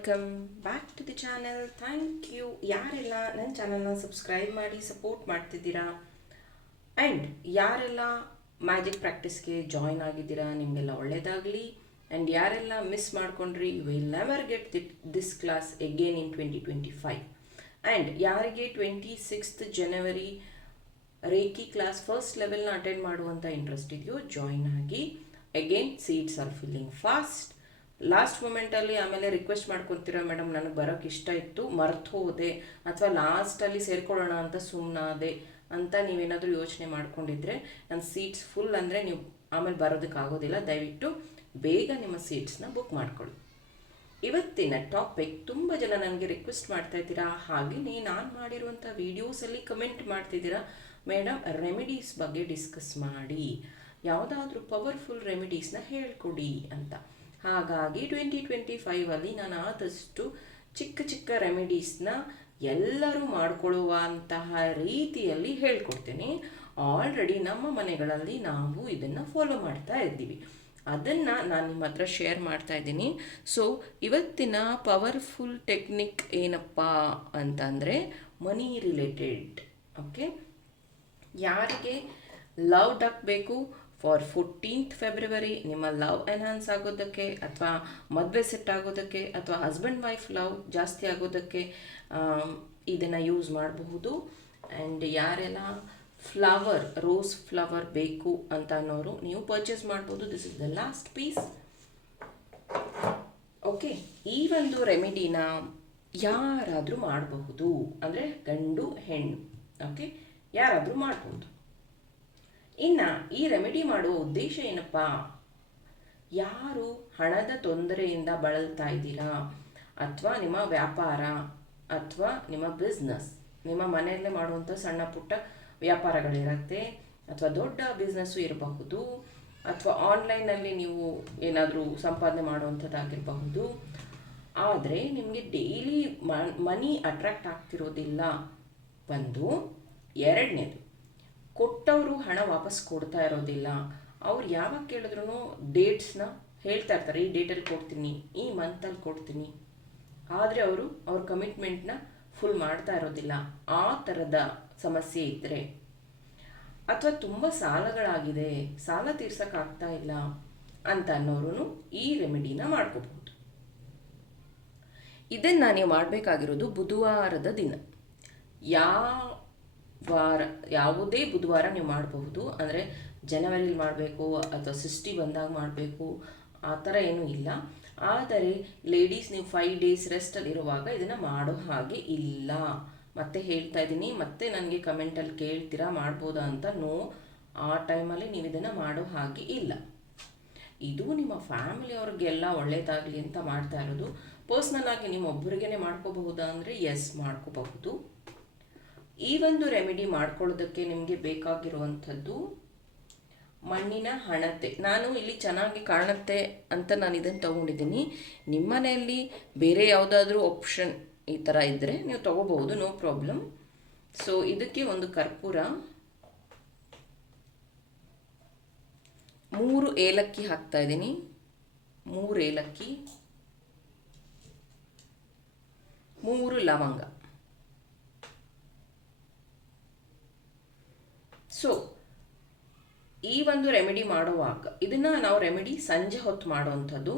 Welcome back to the channel thank you ಯಾರೆಲ್ಲ ನನ್ನ ಚಾನಲ್ನ ಸಬ್ಸ್ಕ್ರೈಬ್ ಮಾಡಿ ಸಪೋರ್ಟ್ ಮಾಡ್ತಿದ್ದೀರಾ? ಆ್ಯಂಡ್ ಯಾರೆಲ್ಲ ಮ್ಯಾಜಿಕ್ ಪ್ರಾಕ್ಟೀಸ್ಗೆ ಜಾಯ್ನ್ ಆಗಿದ್ದೀರಾ? ನಿಮಗೆಲ್ಲ ಒಳ್ಳೆಯದಾಗಲಿ ಆ್ಯಂಡ್ ಯಾರೆಲ್ಲ ಮಿಸ್ ಮಾಡ್ಕೊಂಡ್ರಿ you will never get the this class again in twenty twenty five and ಯಾರಿಗೆ twenty sixth January Reiki class first ಲೆವೆಲ್ನ attend ಮಾಡುವಂಥ ಇಂಟ್ರೆಸ್ಟ್ ಇದೆಯೋ ಜಾಯ್ನ್ ಆಗಿ. Again seats are filling fast last ಮೂಮೆಂಟಲ್ಲಿ ಆಮೇಲೆ ರಿಕ್ವೆಸ್ಟ್ ಮಾಡ್ಕೊತೀರಾ ಮೇಡಮ್ ನನಗೆ ಬರೋಕ್ಕೆ ಇಷ್ಟ ಇತ್ತು. ಮರ್ತು ಹೋದೆ. ಅಥವಾ ಲಾಸ್ಟಲ್ಲಿ ಸೇರ್ಕೊಳ್ಳೋಣ ಅಂತ ಸುಮ್ಮನಾದೆ ಅಂತ ನೀವೇನಾದರೂ ಯೋಚನೆ ಮಾಡ್ಕೊಂಡಿದ್ರೆ ನನ್ನ ಸೀಟ್ಸ್ ಫುಲ್ ಅಂದರೆ ನೀವು ಆಮೇಲೆ ಬರೋದಕ್ಕಾಗೋದಿಲ್ಲ ದಯವಿಟ್ಟು ಬೇಗ ನಿಮ್ಮ ಸೀಟ್ಸ್ನ ಬುಕ್ ಮಾಡ್ಕೊಳ್ಳಿ. ಇವತ್ತಿನ ಟಾಪಿಕ್ ತುಂಬ ಜನ ನನಗೆ ರಿಕ್ವೆಸ್ಟ್ ಮಾಡ್ತಾ ಇದ್ದೀರಾ? ಹಾಗೆಯೇ ನಾನು ಮಾಡಿರುವಂಥ ವೀಡಿಯೋಸಲ್ಲಿ ಕಮೆಂಟ್ ಮಾಡ್ತಿದ್ದೀರಾ? ಮೇಡಮ್ ರೆಮಿಡೀಸ್ ಬಗ್ಗೆ ಡಿಸ್ಕಸ್ ಮಾಡಿ. ಯಾವುದಾದ್ರೂ ಪವರ್ಫುಲ್ ರೆಮಿಡೀಸ್ನ ಹೇಳ್ಕೊಡಿ ಅಂತ. ಹಾಗಾಗಿ ಟ್ವೆಂಟಿ ಟ್ವೆಂಟಿ ಫೈವಲ್ಲಿ ನಾನು ಆದಷ್ಟು ಚಿಕ್ಕ ಚಿಕ್ಕ ರೆಮಿಡೀಸ್ನ ಎಲ್ಲರೂ ಮಾಡಿಕೊಳ್ಳುವಂತಹ ರೀತಿಯಲ್ಲಿ ಹೇಳ್ಕೊಡ್ತೀನಿ. ಆಲ್ರೆಡಿ ನಮ್ಮ ಮನೆಗಳಲ್ಲಿ ನಾವು ಇದನ್ನು ಫಾಲೋ ಮಾಡ್ತಾ ಇದ್ದೀವಿ. ಅದನ್ನು ನಾನು ನಿಮ್ಮ ಹತ್ರ ಶೇರ್ ಮಾಡ್ತಾ ಇದ್ದೀನಿ. ಸೊ ಇವತ್ತಿನ ಪವರ್ಫುಲ್ ಟೆಕ್ನಿಕ್ ಏನಪ್ಪ ಅಂತಂದರೆ ಮನಿ ರಿಲೇಟೆಡ್ ಓಕೆ ಯಾರಿಗೆ ಲವ್ ಡಕ್ ಬೇಕು ಫಾರ್ ಫೋರ್ಟೀನ್ತ್ ಫೆಬ್ರವರಿ ನಿಮ್ಮ ಲವ್ ಎನ್ಹಾನ್ಸ್ ಆಗೋದಕ್ಕೆ ಅಥವಾ ಮದುವೆ ಸೆಟ್ ಆಗೋದಕ್ಕೆ ಅಥವಾ ಹಸ್ಬೆಂಡ್ ವೈಫ್ ಲವ್ ಜಾಸ್ತಿ ಆಗೋದಕ್ಕೆ ಇದನ್ನು ಯೂಸ್ ಮಾಡಬಹುದು. ಆ್ಯಂಡ್ ಯಾರೆಲ್ಲ ಫ್ಲವರ್ ರೋಸ್ ಫ್ಲವರ್ ಬೇಕು ಅಂತ ಅನ್ನೋರು ನೀವು ಪರ್ಚೇಸ್ ಮಾಡ್ಬೋದು this is the last piece okay ಈ ಒಂದು ರೆಮಿಡಿನ ಯಾರಾದರೂ ಮಾಡಬಹುದು. ಅಂದರೆ ಗಂಡು, ಹೆಣ್ಣು. ಓಕೆ ಯಾರಾದರೂ ಮಾಡ್ಬೋದು ಇನ್ನು ಈ ರೆಮಿಡಿ ಮಾಡುವ ಉದ್ದೇಶ ಏನಪ್ಪ? ಯಾರು ಹಣದ ತೊಂದರೆಯಿಂದ ಬಳಲ್ತಾ ಇದ್ದೀರಾ? ಅಥವಾ ನಿಮ್ಮ ವ್ಯಾಪಾರ, ಅಥವಾ ನಿಮ್ಮ ಬಿಸ್ನೆಸ್ ನಿಮ್ಮ ಮನೆಯಲ್ಲೇ ಮಾಡುವಂಥ ಸಣ್ಣ ಪುಟ್ಟ ವ್ಯಾಪಾರಗಳಿರುತ್ತೆ, ಅಥವಾ ದೊಡ್ಡ ಬಿಸ್ನೆಸ್ಸು ಇರಬಹುದು, ಅಥವಾ ಆನ್ಲೈನಲ್ಲಿ ನೀವು ಏನಾದರೂ ಸಂಪಾದನೆ ಮಾಡುವಂಥದ್ದಾಗಿರಬಹುದು. ಆದರೆ ನಿಮಗೆ ಡೈಲಿ ಮನಿ ಅಟ್ರಾಕ್ಟ್ ಆಗ್ತಿರೋದಿಲ್ಲ. ಒಂದು. ಎರಡನೇದು ಕೊಟ್ಟವರು ಹಣ ವಾಪಸ್ ಕೊಡ್ತಾ ಇರೋದಿಲ್ಲ. ಅವ್ರು ಯಾವಾಗ ಕೇಳಿದ್ರು ಡೇಟ್ಸ್ನ ಹೇಳ್ತಾ ಇರ್ತಾರೆ, ಈ ಡೇಟಲ್ಲಿ ಕೊಡ್ತೀನಿ, ಈ ಮಂತಲ್ಲಿ ಕೊಡ್ತೀನಿ. ಆದರೆ ಅವರು ಅವ್ರ ಕಮಿಟ್ಮೆಂಟ್ನ ಫುಲ್ ಮಾಡ್ತಾ ಇರೋದಿಲ್ಲ. ಆ ಥರದ ಸಮಸ್ಯೆ ಇದ್ದರೆ ಅಥವಾ ತುಂಬ ಸಾಲಗಳಾಗಿದೆ, ಸಾಲ ತೀರ್ಸೋಕ್ಕಾಗ್ತಾ ಇಲ್ಲ ಅಂತ ಅನ್ನೋರು ಈ ರೆಮಿಡಿನ ಮಾಡ್ಕೋಬಹುದು. ಇದನ್ನು ನೀವು ಮಾಡಬೇಕಾಗಿರೋದು ಬುಧವಾರದ ದಿನ. ಯಾವ ವಾರ ಯಾವುದೇ ಬುಧವಾರ ನೀವು ಮಾಡಬಹುದು. ಅಂದರೆ ಜನವರಿಲಿ ಮಾಡಬೇಕು, ಅಥವಾ ಸಿಕ್ಸ್ಟಿ ಬಂದಾಗ ಮಾಡಬೇಕು, ಆ ಥರ ಏನೂ ಇಲ್ಲ. ಆದರೆ ಲೇಡೀಸ್ ನೀವು ಫೈವ್ ಡೇಸ್ ರೆಸ್ಟಲ್ಲಿರುವಾಗ ಇದನ್ನು ಮಾಡೋ ಹಾಗೆ ಇಲ್ಲ. ಮತ್ತೆ ಹೇಳ್ತಾ ಇದ್ದೀನಿ, ಮತ್ತೆ ನನಗೆ ಕಮೆಂಟಲ್ಲಿ ಕೇಳ್ತೀರಾ, ಮಾಡ್ಬೋದಾ ಅಂತ ನೋ, ಆ ಟೈಮಲ್ಲಿ ನೀವು ಇದನ್ನು ಮಾಡೋ ಹಾಗೆ ಇಲ್ಲ. ಇದು ನಿಮ್ಮ ಫ್ಯಾಮಿಲಿಯವ್ರಿಗೆಲ್ಲ ಒಳ್ಳೆಯದಾಗಲಿ ಅಂತ ಮಾಡ್ತಾ ಇರೋದು. ಪರ್ಸ್ನಲ್ ಆಗಿ ನಿಮ್ಮ ಮಾಡ್ಕೋಬಹುದಾ ಅಂದರೆ ಎಸ್ ಮಾಡ್ಕೋಬಹುದು. ಈ ಒಂದು ರೆಮಿಡಿ ಮಾಡ್ಕೊಳ್ಳೋದಕ್ಕೆ ನಿಮಗೆ ಬೇಕಾಗಿರುವಂಥದ್ದು ಮಣ್ಣಿನ ಹಣತೆ. ನಾನು ಇಲ್ಲಿ ಚೆನ್ನಾಗಿ ಕಾಣುತ್ತೆ ಅಂತ ನಾನು ಇದನ್ನು ತೊಗೊಂಡಿದ್ದೀನಿ. ನಿಮ್ಮ ಮನೆಯಲ್ಲಿ ಬೇರೆ ಯಾವುದಾದ್ರೂ ಆಪ್ಷನ್ ಈ ಥರ ಇದ್ದರೆ ನೀವು ತೊಗೋಬಹುದು ನೋ ಪ್ರಾಬ್ಲಮ್ ಸೊ ಇದಕ್ಕೆ ಒಂದು ಕರ್ಪೂರ, ಮೂರು ಏಲಕ್ಕಿ ಹಾಕ್ತಾ ಇದ್ದೀನಿ. ಮೂರು ಏಲಕ್ಕಿ, ಮೂರು ಲವಂಗ. ಸೊ ಈ ಒಂದು ರೆಮಿಡಿ ಮಾಡುವಾಗ, ಇದನ್ನು ನಾವು ರೆಮಿಡಿ ಸಂಜೆ ಹೊತ್ತು ಮಾಡುವಂಥದ್ದು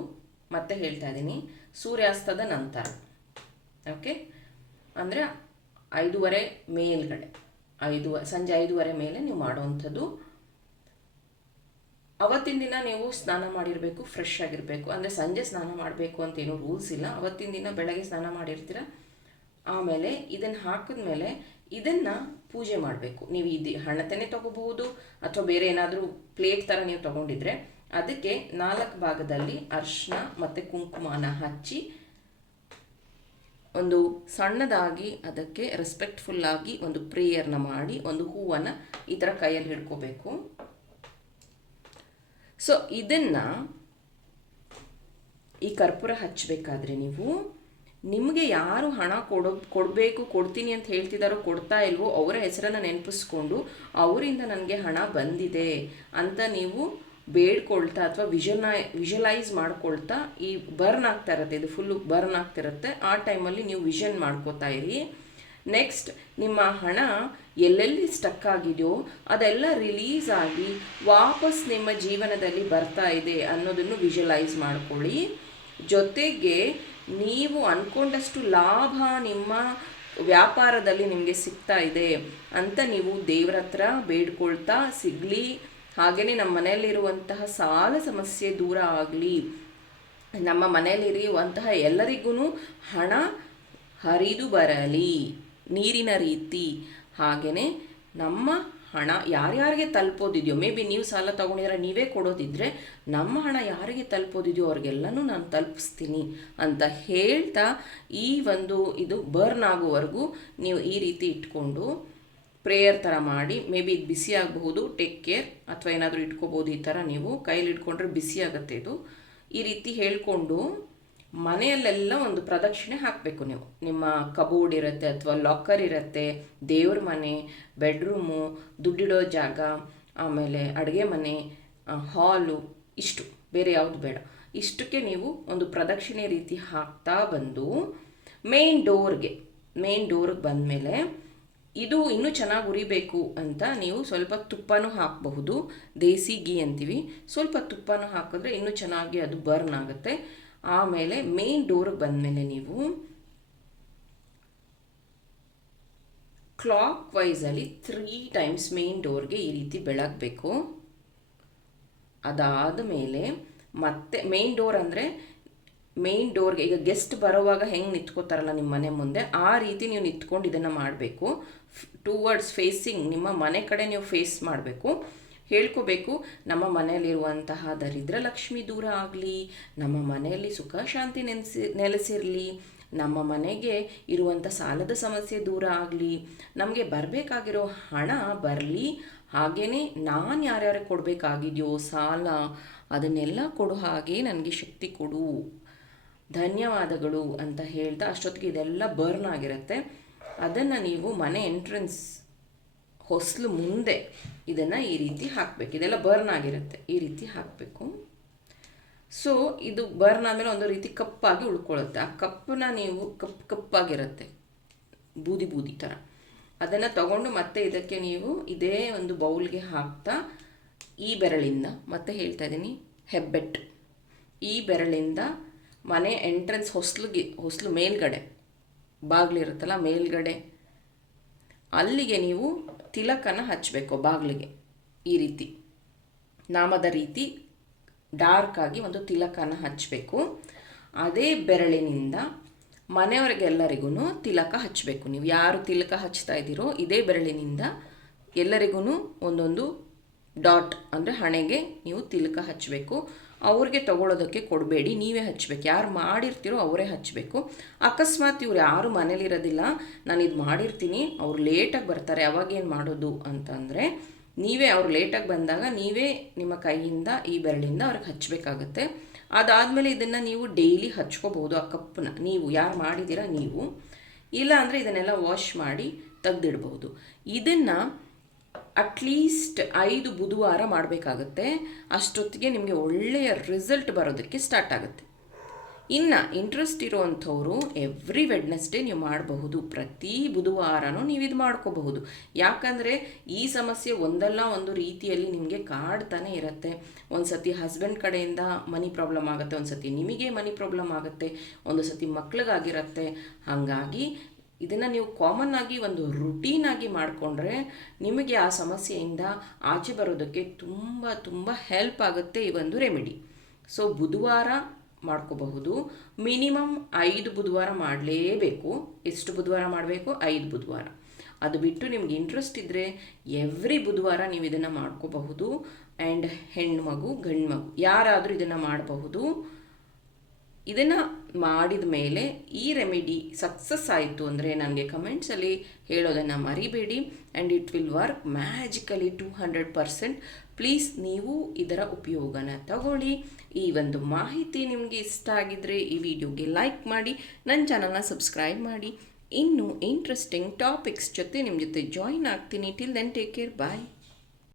ಮತ್ತೆ ಹೇಳ್ತಾ ಇದ್ದೀನಿ. ಸೂರ್ಯಾಸ್ತದ ನಂತರ. ಓಕೆ ಅಂದರೆ ಐದೂವರೆ ಮೇಲ್ಗಡೆ. ಐದು, ಸಂಜೆ ಐದೂವರೆ ಮೇಲೆ ನೀವು ಮಾಡುವಂಥದ್ದು. ಅವತ್ತಿನ ದಿನ ನೀವು ಸ್ನಾನ ಮಾಡಿರಬೇಕು ಫ್ರೆಶ್ ಆಗಿರಬೇಕು. ಅಂದರೆ ಸಂಜೆ ಸ್ನಾನ ಮಾಡಬೇಕು ಅಂತ ಏನೂ ರೂಲ್ಸ್ ಇಲ್ಲ. ಅವತ್ತಿನ ದಿನ ಬೆಳಗ್ಗೆ ಸ್ನಾನ ಮಾಡಿರ್ತೀರ? ಆಮೇಲೆ ಇದನ್ನು ಹಾಕಿದ್ಮೇಲೆ ಇದನ್ನು ಪೂಜೆ ಮಾಡಬೇಕು. ನೀವು ಇದು ಹಣತೆನೇ ತಗೋಬಹುದು ಅಥವಾ ಬೇರೆ ಏನಾದರೂ ಪ್ಲೇಟ್ ಥರ ನೀವು ತಗೊಂಡಿದ್ರೆ ಅದಕ್ಕೆ ನಾಲ್ಕು ಭಾಗದಲ್ಲಿ ಅರ್ಶಿನ ಮತ್ತು ಕುಂಕುಮನ ಹಚ್ಚಿ ಒಂದು ಸಣ್ಣದಾಗಿ ಅದಕ್ಕೆ ರೆಸ್ಪೆಕ್ಟ್ಫುಲ್ಲಾಗಿ ಒಂದು ಪ್ರೇಯರ್ನ ಮಾಡಿ ಒಂದು ಹೂವನ್ನು ಈ ಥರ ಕೈಯಲ್ಲಿ ಹಿಡ್ಕೋಬೇಕು. ಸೊ ಇದನ್ನು ಈ ಕರ್ಪೂರ ಹಚ್ಚಬೇಕಾದ್ರೆ ನೀವು ನಿಮಗೆ ಯಾರು ಹಣ ಕೊಡೋ, ಕೊಡಬೇಕು, ಕೊಡ್ತೀನಿ ಅಂತ ಹೇಳ್ತಿದ್ದಾರೋ ಕೊಡ್ತಾ ಇಲ್ವೋ ಅವರ ಹೆಸರನ್ನು ನೆನಪಿಸ್ಕೊಂಡು ಅವರಿಂದ ನನಗೆ ಹಣ ಬಂದಿದೆ ಅಂತ ನೀವು ಬೇಡ್ಕೊಳ್ತಾ ಅಥವಾ ವಿಷನೈ ವಿಜುವಲೈಸ್ ಮಾಡ್ಕೊಳ್ತಾ ಈ ಬರ್ನ್ ಆಗ್ತಾ ಇರುತ್ತೆ, ಇದು ಫುಲ್ಲು ಬರ್ನ್ ಆಗ್ತಿರುತ್ತೆ ಆ ಟೈಮಲ್ಲಿ ನೀವು ವಿಷನ್ ಮಾಡ್ಕೋತಾ ಇರಿ. ನೆಕ್ಸ್ಟ್ ನಿಮ್ಮ ಹಣ ಎಲ್ಲೆಲ್ಲಿ ಸ್ಟಕ್ ಆಗಿದೆಯೋ ಅದೆಲ್ಲ ರಿಲೀಸ್ ಆಗಿ ವಾಪಸ್ ನಿಮ್ಮ ಜೀವನದಲ್ಲಿ ಬರ್ತಾ ಇದೆ ಅನ್ನೋದನ್ನು ವಿಜುವಲೈಸ್ ಮಾಡ್ಕೊಳ್ಳಿ. ಜೊತೆಗೆ ನೀವು ಅಂದ್ಕೊಂಡಷ್ಟು ಲಾಭ ನಿಮ್ಮ ವ್ಯಾಪಾರದಲ್ಲಿ ನಿಮಗೆ ಸಿಗ್ತಾ ಇದೆ ಅಂತ ನೀವು ದೇವರ ಹತ್ರ ಬೇಡ್ಕೊಳ್ತಾ ಸಿಗಲಿ. ಹಾಗೆಯೇ ನಮ್ಮ ಮನೆಯಲ್ಲಿರುವಂತಹ ಸಾಲ ಸಮಸ್ಯೆ ದೂರ ಆಗಲಿ. ನಮ್ಮ ಮನೆಯಲ್ಲಿರುವಂತಹ ಎಲ್ಲರಿಗೂ ಹಣ ಹರಿದು ಬರಲಿ ನೀರಿನ ರೀತಿ. ಹಾಗೆಯೇ ನಮ್ಮ ಹಣ ಯಾರ್ಯಾರಿಗೆ ತಲುಪೋದಿದೆಯೋ ಮೇ ಬಿ ನೀವು ಸಾಲ ತಗೊಂಡಿದ್ರೆ ನೀವೇ ಕೊಡೋದಿದ್ರೆ ನಮ್ಮ ಹಣ ಯಾರಿಗೆ ತಲುಪೋದಿದೆಯೋ ಅವ್ರಿಗೆಲ್ಲನೂ ನಾನು ತಲುಪಿಸ್ತೀನಿ ಅಂತ ಹೇಳ್ತಾ ಈ ಒಂದು ಇದು ಬರ್ನ್ ಆಗೋವರೆಗೂ ನೀವು ಈ ರೀತಿ ಇಟ್ಕೊಂಡು ಪ್ರೇಯರ್ ಥರ ಮಾಡಿ ಮೇ ಬಿ ಇದು ಬಿಸಿ ಆಗಬಹುದು ಟೇಕ್ ಕೇರ್ ಅಥವಾ ಏನಾದರೂ ಇಟ್ಕೋಬೋದು ಈ ಥರ ನೀವು ಕೈಲಿ ಇಟ್ಕೊಂಡ್ರೆ ಬಿಸಿ ಆಗುತ್ತೆ ಇದು. ಈ ರೀತಿ ಹೇಳ್ಕೊಂಡು ಮನೆಯಲ್ಲೆಲ್ಲ ಒಂದು ಪ್ರದಕ್ಷಿಣೆ ಹಾಕಬೇಕು ನೀವು. ನಿಮ್ಮ ಕಬೋರ್ಡ್ ಇರುತ್ತೆ ಅಥವಾ ಲಾಕರ್ ಇರುತ್ತೆ, ದೇವ್ರ ಮನೆ, ಬೆಡ್ರೂಮು, ದುಡ್ಡಿಡೋ ಜಾಗ, ಆಮೇಲೆ ಅಡುಗೆ ಮನೆ ಹಾಲು, ಇಷ್ಟು. ಬೇರೆ ಯಾವುದು ಬೇಡ. ಇಷ್ಟಕ್ಕೆ ನೀವು ಒಂದು ಪ್ರದಕ್ಷಿಣೆ ರೀತಿ ಹಾಕ್ತಾ ಬಂದು ಮೇನ್ ಡೋರ್ಗೆ ಮೇನ್ ಡೋರ್ಗೆ ಬಂದಮೇಲೆ ಇದು ಇನ್ನೂ ಚೆನ್ನಾಗಿ ಉರಿಬೇಕು ಅಂತ ನೀವು ಸ್ವಲ್ಪ ತುಪ್ಪನೂ ಹಾಕಬಹುದು. ದೇಸಿ ಗೀ ಅಂತೀವಿ. ಸ್ವಲ್ಪ ತುಪ್ಪನೂ ಹಾಕಿದ್ರೆ ಇನ್ನೂ ಚೆನ್ನಾಗಿ ಅದು ಬರ್ನ್ ಆಗುತ್ತೆ. ಆಮೇಲೆ ಮೇನ್ ಡೋರ್ಗೆ ಬಂದಮೇಲೆ ನೀವು ಕ್ಲಾಕ್ ವೈಸಲ್ಲಿ ತ್ರೀ ಟೈಮ್ಸ್ ಮೇನ್ ಡೋರ್ಗೆ ಈ ರೀತಿ ಬೆಳಗಬೇಕು. ಅದಾದ ಮೇಲೆ ಮತ್ತೆ ಮೇನ್ ಡೋರ್ ಅಂದರೆ ಮೇನ್ ಡೋರ್ಗೆ ಈಗ ಗೆಸ್ಟ್ ಬರೋವಾಗ ಹೆಂಗೆ ನಿಂತ್ಕೋತಾರಲ್ಲ ನಿಮ್ಮ ಮನೆ ಮುಂದೆ, ಆ ರೀತಿ ನೀವು ನಿಂತ್ಕೊಂಡು ಇದನ್ನು ಮಾಡಬೇಕು. ಟೂವರ್ಡ್ಸ್ ಫೇಸಿಂಗ್ ನಿಮ್ಮ ಮನೆ ಕಡೆ ನೀವು ಫೇಸ್ ಮಾಡಬೇಕು. ಹೇಳ್ಕೋಬೇಕು, ನಮ್ಮ ಮನೆಯಲ್ಲಿರುವಂತಹ ದರಿದ್ರ ಲಕ್ಷ್ಮಿ ದೂರ ಆಗಲಿ, ನಮ್ಮ ಮನೆಯಲ್ಲಿ ಸುಖ ಶಾಂತಿ ನೆನೆಸಿ ನೆಲೆಸಿರಲಿ, ನಮ್ಮ ಮನೆಗೆ ಇರುವಂಥ ಸಾಲದ ಸಮಸ್ಯೆ ದೂರ ಆಗಲಿ, ನಮಗೆ ಬರಬೇಕಾಗಿರೋ ಹಣ ಬರಲಿ ಹಾಗೆಯೇ ನಾನು ಯಾರ್ಯಾರಿಗೆ ಕೊಡಬೇಕಾಗಿದೆಯೋ ಸಾಲ, ಅದನ್ನೆಲ್ಲ ಕೊಡೋ ಹಾಗೆ ನನಗೆ ಶಕ್ತಿ ಕೊಡು. ಧನ್ಯವಾದಗಳು ಅಂತ ಹೇಳ್ತಾ ಅಷ್ಟೊತ್ತಿಗೆ ಇದೆಲ್ಲ ಬರ್ನ್ ಆಗಿರುತ್ತೆ. ಅದನ್ನು ನೀವು ಮನೆ ಎಂಟ್ರೆನ್ಸ್ ಹೊಸಲು ಮುಂದೆ ಇದನ್ನು ಈ ರೀತಿ ಹಾಕಬೇಕು. ಇದೆಲ್ಲ ಬರ್ನ್ ಆಗಿರುತ್ತೆ. ಈ ರೀತಿ ಹಾಕಬೇಕು. ಸೊ ಇದು ಬರ್ನ್ ಆದಮೇಲೆ ಒಂದು ರೀತಿ ಕಪ್ಪಾಗಿ ಉಳ್ಕೊಳ್ಳುತ್ತೆ. ಆ ಕಪ್ಪನ್ನ ನೀವು ಕಪ್, ಕಪ್ಪಾಗಿರುತ್ತೆ. ಬೂದಿ ಬೂದಿ ಥರ ಅದನ್ನು ತಗೊಂಡು ಮತ್ತೆ ಇದಕ್ಕೆ ನೀವು ಇದೇ ಒಂದು ಬೌಲ್ಗೆ ಹಾಕ್ತಾ ಈ ಬೆರಳಿಂದ ಮತ್ತೆ ಹೇಳ್ತಾ ಇದ್ದೀನಿ, ಹೆಬ್ಬೆಟ್ಟು. ಈ ಬೆರಳಿಂದ ಮನೆ ಎಂಟ್ರೆನ್ಸ್ ಹೊಸ್ಲಿಗೆ, ಹೊಸಲು ಮೇಲ್ಗಡೆ, ಬಾಗಿಲಿರುತ್ತಲ್ಲ ಮೇಲ್ಗಡೆ ಅಲ್ಲಿಗೆ ನೀವು ತಿಲಕನ ಹಚ್ಚಬೇಕು ಬಾಗಿಲಿಗೆ. ಈ ರೀತಿ. ನಾಮದ ರೀತಿ ಡಾರ್ಕ್ ಆಗಿ ಒಂದು ತಿಲಕನ ಹಚ್ಚಬೇಕು ಅದೇ ಬೆರಳಿನಿಂದ ಮನೆಯವರಿಗೆಲ್ಲರಿಗೂ ತಿಲಕ ಹಚ್ಚಬೇಕು ನೀವು ಯಾರು ತಿಲಕ ಹಚ್ತಾ ಇದ್ದೀರೋ ಇದೇ ಬೆರಳಿನಿಂದ ಎಲ್ಲರಿಗೂ ಒಂದೊಂದು ಡಾಟ್ ಅಂದರೆ ಹಣೆಗೆ ನೀವು ತಿಲಕ ಹಚ್ಚಬೇಕು ಅವ್ರಿಗೆ ತಗೊಳ್ಳೋದಕ್ಕೆ ಕೊಡಬೇಡಿ, ನೀವೇ ಹಚ್ಚಬೇಕು ಯಾರು ಮಾಡಿರ್ತೀರೋ ಅವರೇ ಹಚ್ಚಬೇಕು ಅಕಸ್ಮಾತ್ ಇವ್ರು ಯಾರು ಮನೇಲಿರೋದಿಲ್ಲ, ನಾನು ಇದು ಮಾಡಿರ್ತೀನಿ, ಅವ್ರು ಲೇಟಾಗಿ ಬರ್ತಾರೆ, ಅವಾಗೇನು ಮಾಡೋದು ಅಂತಂದರೆ, ನೀವೇ ಅವ್ರು ಲೇಟಾಗಿ ಬಂದಾಗ ನೀವೇ ನಿಮ್ಮ ಕೈಯಿಂದ ಈ ಬೆರಳಿಂದ ಅವ್ರಿಗೆ ಹಚ್ಚಬೇಕಾಗತ್ತೆ ಅದಾದಮೇಲೆ ಇದನ್ನು ನೀವು ಡೈಲಿ ಹಚ್ಕೋಬೋದು ಆ ಕಪ್ಪನ್ನ. ನೀವು ಯಾರು ಮಾಡಿದ್ದೀರಾ ನೀವು. ಇಲ್ಲ ಅಂದರೆ ಇದನ್ನೆಲ್ಲ ವಾಶ್ ಮಾಡಿ ತೆಗೆದಿಡ್ಬೋದು. ಇದನ್ನು ಅಟ್ಲೀಸ್ಟ್ ಐದು ಬುಧವಾರ ಮಾಡಬೇಕಾಗತ್ತೆ. ಅಷ್ಟೊತ್ತಿಗೆ ನಿಮಗೆ ಒಳ್ಳೆಯ ರಿಸಲ್ಟ್ ಬರೋದಕ್ಕೆ ಸ್ಟಾರ್ಟ್ ಆಗುತ್ತೆ. ಇನ್ನು ಇಂಟ್ರೆಸ್ಟ್ ಇರೋವಂಥವ್ರು ಎವ್ರಿ ವೆಡ್ನೆಸ್ಡೇ ನೀವು ಮಾಡಬಹುದು. ಪ್ರತಿ ಬುಧವಾರನೂ ನೀವು ಇದು ಮಾಡ್ಕೋಬಹುದು. ಯಾಕಂದರೆ ಈ ಸಮಸ್ಯೆ ಒಂದಲ್ಲ ಒಂದು ರೀತಿಯಲ್ಲಿ ನಿಮಗೆ ಕಾಡ್ತಾನೆ ಇರುತ್ತೆ. ಒಂದು ಸತಿ ಹಸ್ಬೆಂಡ್ ಕಡೆಯಿಂದ ಮನಿ ಪ್ರಾಬ್ಲಮ್ ಆಗುತ್ತೆ ಒಂದು ಸತಿ ನಿಮಗೆ ಮನಿ ಪ್ರಾಬ್ಲಮ್ ಆಗುತ್ತೆ ಒಂದು ಸತಿ ಮಕ್ಳಿಗಾಗಿರುತ್ತೆ. ಹಾಗಾಗಿ ಇದನ್ನು ನೀವು ಕಾಮನ್ ಆಗಿ ಒಂದು ರುಟೀನ್ ಆಗಿ ಮಾಡಿಕೊಂಡ್ರೆ ನಿಮಗೆ ಆ ಸಮಸ್ಯೆಯಿಂದ ಆಚೆ ಬರೋದಕ್ಕೆ ತುಂಬ ತುಂಬ ಹೆಲ್ಪ್ ಆಗುತ್ತೆ ಈ ಒಂದು ರೆಮಿಡಿ ಸೊ ಬುಧವಾರ ಮಾಡ್ಕೋಬಹುದು. ಮಿನಿಮಮ್ ಐದು ಬುಧವಾರ ಮಾಡಲೇಬೇಕು. ಎಷ್ಟು ಬುಧವಾರ ಮಾಡಬೇಕು? ಐದು ಬುಧವಾರ. ಅದು ಬಿಟ್ಟು ನಿಮ್ಗೆ ಇಂಟ್ರೆಸ್ಟ್ ಇದ್ದರೆ ಎವ್ರಿ ಬುಧವಾರ ನೀವು ಇದನ್ನು ಮಾಡ್ಕೋಬಹುದು. ಆ್ಯಂಡ್ ಹೆಣ್ಣು ಮಗು, ಗಂಡು ಮಗು ಯಾರಾದರೂ ಇದನ್ನು ಮಾಡಬಹುದು. ಇದನ್ನು ಮಾಡಿದ ಮೇಲೆ ಈ ರೆಮಿಡಿ ಸಕ್ಸಸ್ ಆಯಿತು ಅಂದರೆ ನನಗೆ ಕಮೆಂಟ್ಸಲ್ಲಿ ಹೇಳೋದನ್ನು ಮರಿಬೇಡಿ and it will work magically two hundred percent please ನೀವು ಇದರ ಉಪಯೋಗನ ತಗೊಳ್ಳಿ. ಈ ಒಂದು ಮಾಹಿತಿ ನಿಮಗೆ ಇಷ್ಟ ಆಗಿದ್ದರೆ ಈ ವಿಡಿಯೋಗೆ ಲೈಕ್ ಮಾಡಿ ನನ್ನ ಚಾನಲ್ನ ಸಬ್ಸ್ಕ್ರೈಬ್ ಮಾಡಿ. ಇನ್ನು ಇಂಟ್ರೆಸ್ಟಿಂಗ್ ಟಾಪಿಕ್ಸ್ ಜೊತೆ ನಿಮ್ಮ ಜೊತೆ ಜಾಯಿನ್ ಆಗ್ತೀನಿ. Till then take care bye